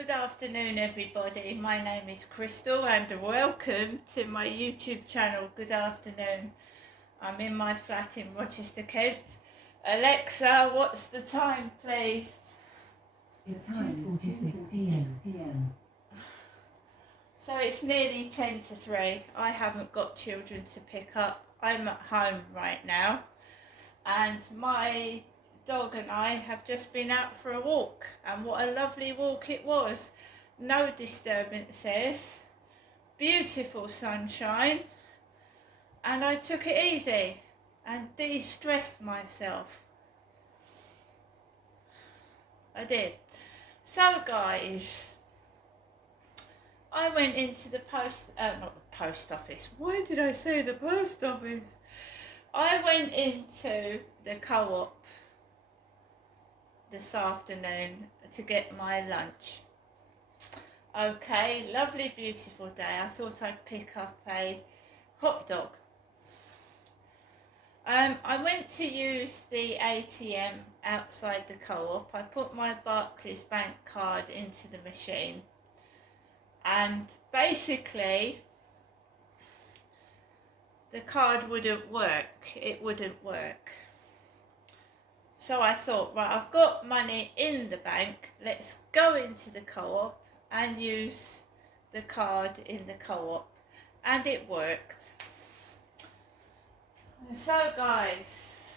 Good afternoon, everybody. My name is Crystal, and welcome to my YouTube channel. Good afternoon. I'm in my flat in Rochester, Kent. Alexa, what's the time, please? It's 2:46 p.m. So it's nearly 10 to 3. I haven't got children to pick up. I'm at home right now, and my dog and I have just been out for a walk, and what a lovely walk it was. No disturbances, beautiful sunshine, and I took it easy and de-stressed myself. I did. So guys, I went into the not the post office. Why did I say the post office? I went into the Co-op this afternoon to get my lunch. Okay, lovely, beautiful day. I thought I'd pick up a hot dog. I went to use the ATM outside the Co-op. I put my Barclays Bank card into the machine, and basically the card wouldn't work. It wouldn't work. So I thought, right, I've got money in the bank, let's go into the Co-op and use the card in the Co-op, and it worked. So guys,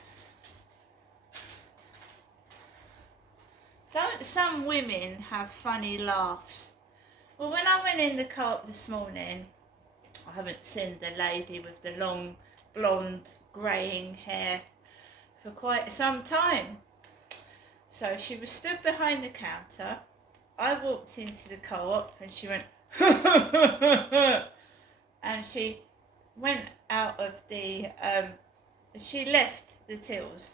don't some women have funny laughs? Well, when I went in the Co-op this morning, I haven't seen the lady with the long blonde greying hair for quite some time. So she was stood behind the counter. I walked into the Co-op and she went and she went out of the she left the tills.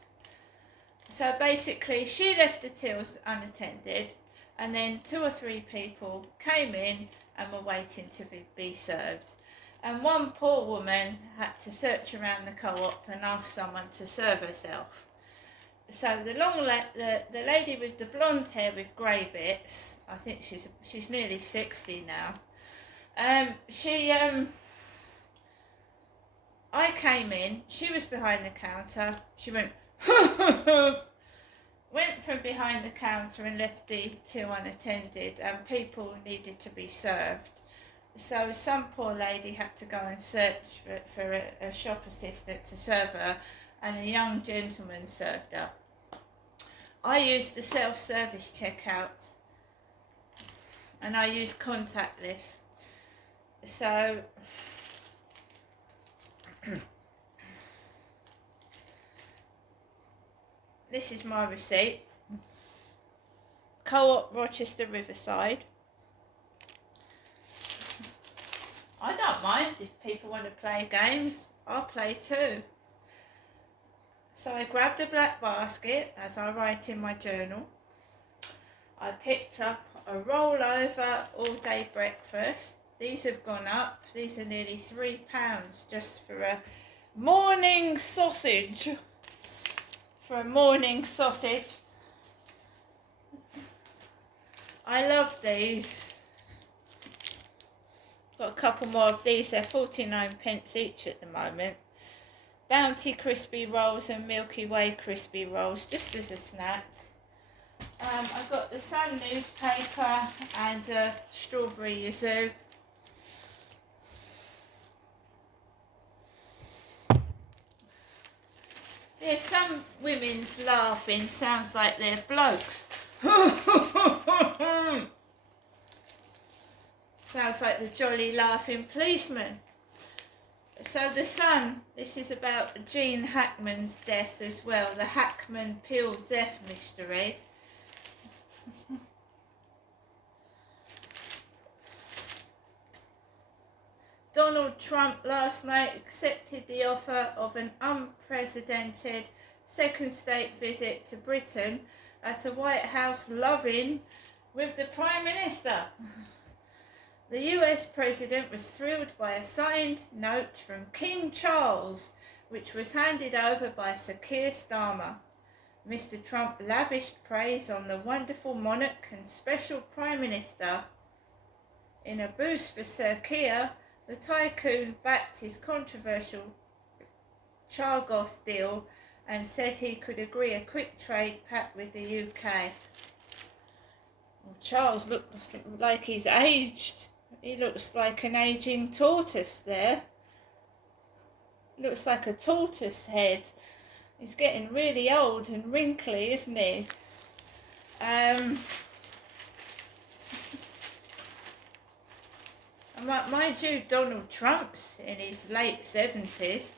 So basically she left the tills unattended, and then 2 or 3 people came in and were waiting to be served. And one poor woman had to search around the Co-op and ask someone to serve herself. So the lady with the blonde hair with grey bits, I think she's nearly 60 now. I came in, she was behind the counter, she went went from behind the counter and left the till unattended, and people needed to be served. So some poor lady had to go and search for a shop assistant to serve her, and a young gentleman served her. I used the self-service checkout, and I used contactless. So this is my receipt. Co-op Rochester Riverside. I don't mind if people want to play games, I'll play too. So I grabbed a black basket, as I write in my journal. I picked up a rollover all-day breakfast. These have gone up. These are nearly £3 just for a morning sausage. For a morning sausage. I love these. Got a couple more of these. They're 49p each at the moment. Bounty crispy rolls and Milky Way crispy rolls, just as a snack. I've got the Sun newspaper and strawberry yuzu. Yeah, some women's laughing sounds like they're blokes. Sounds like the jolly laughing policeman. So the Sun, this is about Gene Hackman's death as well, the Hackman pill death mystery. Donald Trump last night accepted the offer of an unprecedented second state visit to Britain at a White House love-in with the Prime Minister. The US President was thrilled by a signed note from King Charles, which was handed over by Sir Keir Starmer. Mr. Trump lavished praise on the wonderful monarch and special Prime Minister. In a boost for Sir Keir, the tycoon backed his controversial Chagos deal and said he could agree a quick trade pact with the UK. Well, Charles looks like he's aged. He looks like an aging tortoise there. Looks like a tortoise head. He's getting really old and wrinkly, isn't he? Mind you, Donald Trump's in his late 70s.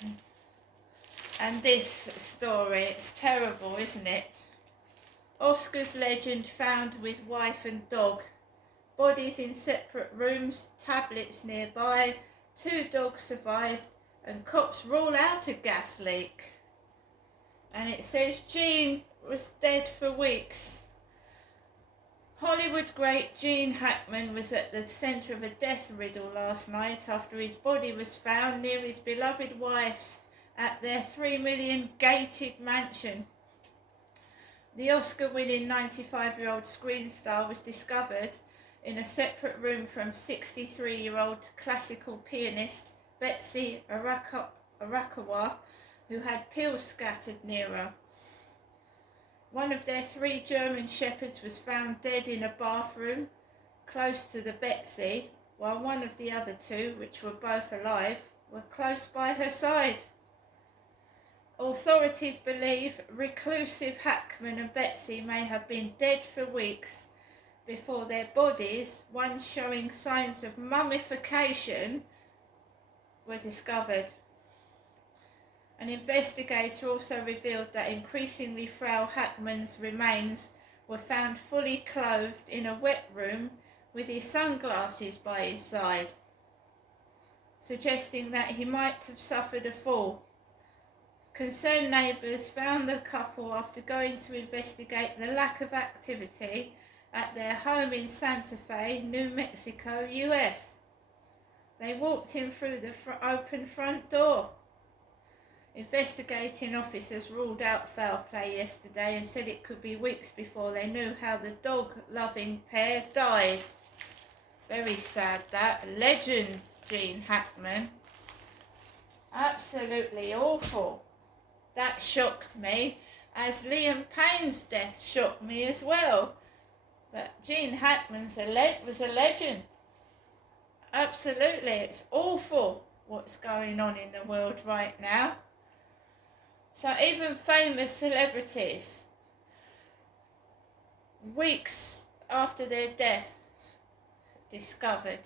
And this story, it's terrible, isn't it? Oscars legend found with wife and dog. Bodies in separate rooms, tablets nearby. 2 dogs survived and cops rule out a gas leak. And it says Gene was dead for weeks. Hollywood great Gene Hackman was at the centre of a death riddle last night after his body was found near his beloved wife's at their $3 million gated mansion. The Oscar-winning 95-year-old screen star was discovered in a separate room from 63-year-old classical pianist Betsy Arakawa, who had pills scattered near her. One of their 3 German shepherds was found dead in a bathroom close to the Betsy, while one of the other 2, which were both alive, were close by her side. Authorities believe reclusive Hackman and Betsy may have been dead for weeks before their bodies, one showing signs of mummification, were discovered. An investigator also revealed that increasingly frail Hackman's remains were found fully clothed in a wet room with his sunglasses by his side, suggesting that he might have suffered a fall. Concerned neighbours found the couple after going to investigate the lack of activity at their home in Santa Fe, New Mexico, US. They walked in through the open front door. Investigating officers ruled out foul play yesterday and said it could be weeks before they knew how the dog-loving pair died. Very sad that. Legend, Gene Hackman. Absolutely awful. That shocked me, as Liam Payne's death shocked me as well. But Gene Hackman was a legend. Absolutely, it's awful what's going on in the world right now. So even famous celebrities, weeks after their death, discovered,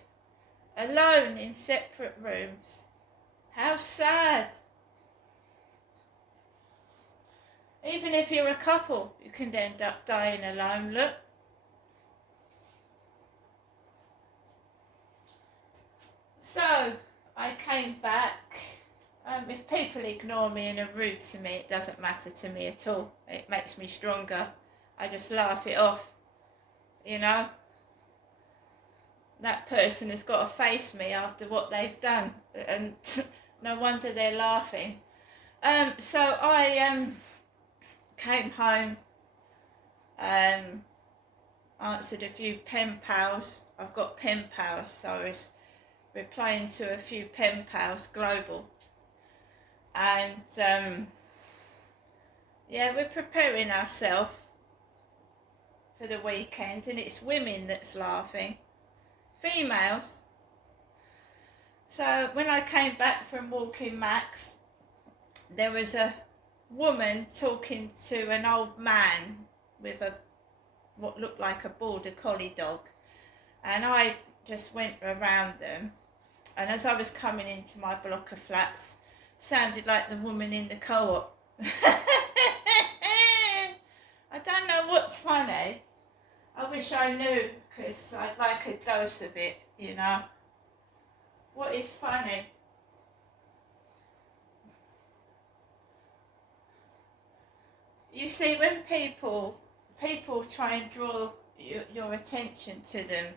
alone in separate rooms. How sad. Even if you're a couple, you can end up dying alone, look. So, I came back. If people ignore me and are rude to me, it doesn't matter to me at all. It makes me stronger. I just laugh it off, you know. That person has got to face me after what they've done, and no wonder they're laughing. So I came home, answered a few pen pals. I've got pen pals, so I was replying to a few pen pals, global. And yeah, we're preparing ourselves for the weekend, and it's women that's laughing, females. So when I came back from walking Max, there was a woman talking to an old man with what looked like a border collie dog, and I just went around them, and as I was coming into my block of flats, sounded like the woman in the co-op. I don't know what's funny. I wish I knew, because I'd like a dose of it, you know. What is funny? You see, when people try and draw your attention to them,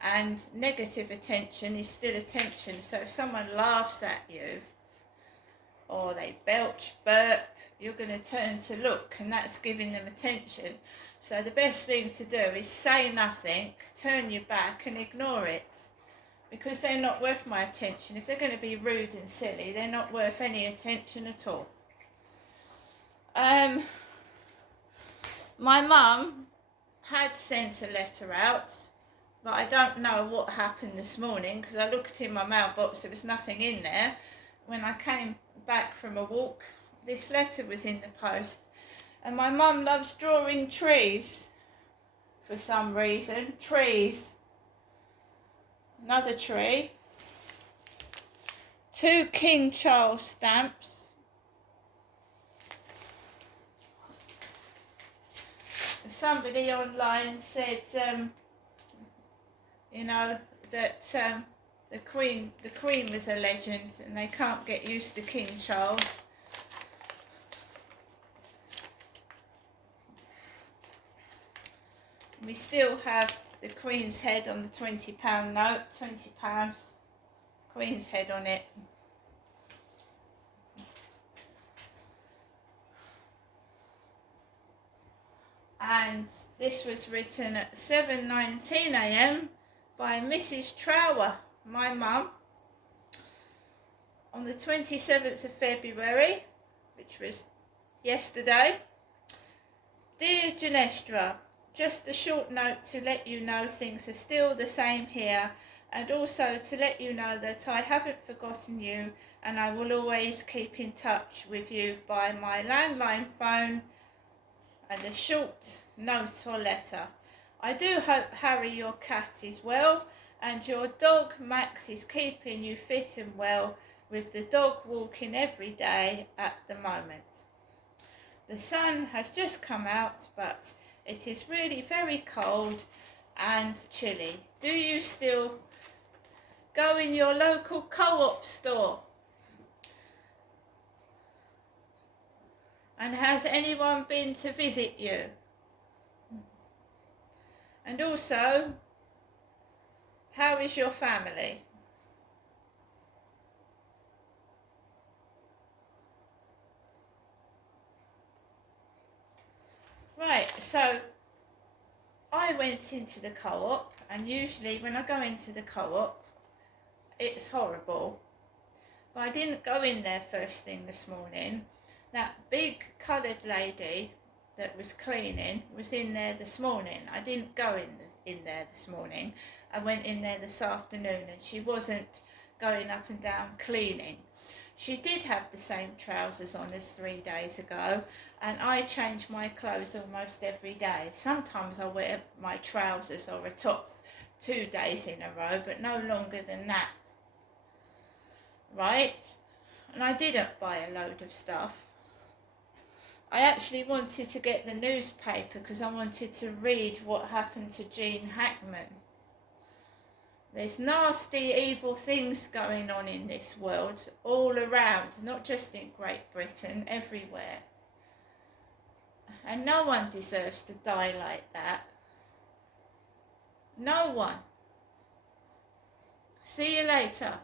and negative attention is still attention. So if someone laughs at you, or they belch, burp, you're going to turn to look, and that's giving them attention. So the best thing to do is say nothing, turn your back and ignore it, because they're not worth my attention. If they're going to be rude and silly, they're not worth any attention at all. My mum had sent a letter out, but I don't know what happened this morning, because I looked in my mailbox, there was nothing in there. When I came back from a walk, this letter was in the post. And my mum loves drawing trees for some reason. Trees. Another tree. 2 King Charles stamps. Somebody online said, you know, that the Queen was a legend, and they can't get used to King Charles. We still have the Queen's head on the £20 note, £20, Queen's head on it. And this was written at 7:19 a.m. by Mrs. Trower, my mum, on the 27th of February, which was yesterday. Dear Janestra, just a short note to let you know things are still the same here, and also to let you know that I haven't forgotten you, and I will always keep in touch with you by my landline phone and a short note or letter. I do hope Harry, your cat, is well, and your dog Max is keeping you fit and well, with the dog walking every day at the moment. The sun has just come out, but it is really very cold and chilly. Do you still go in your local co-op store? And has anyone been to visit you? And also, how is your family? Right, so I went into the co-op, and usually when I go into the co-op, it's horrible. But I didn't go in there first thing this morning. That big coloured lady that was cleaning was in there this morning. I didn't go in there this morning. I went in there this afternoon, and she wasn't going up and down cleaning. She did have the same trousers on as 3 days ago, and I change my clothes almost every day. Sometimes I wear my trousers or a top 2 days in a row, but no longer than that. Right? And I didn't buy a load of stuff. I actually wanted to get the newspaper because I wanted to read what happened to Gene Hackman. There's nasty, evil things going on in this world, all around, not just in Great Britain, everywhere. And no one deserves to die like that. No one. See you later.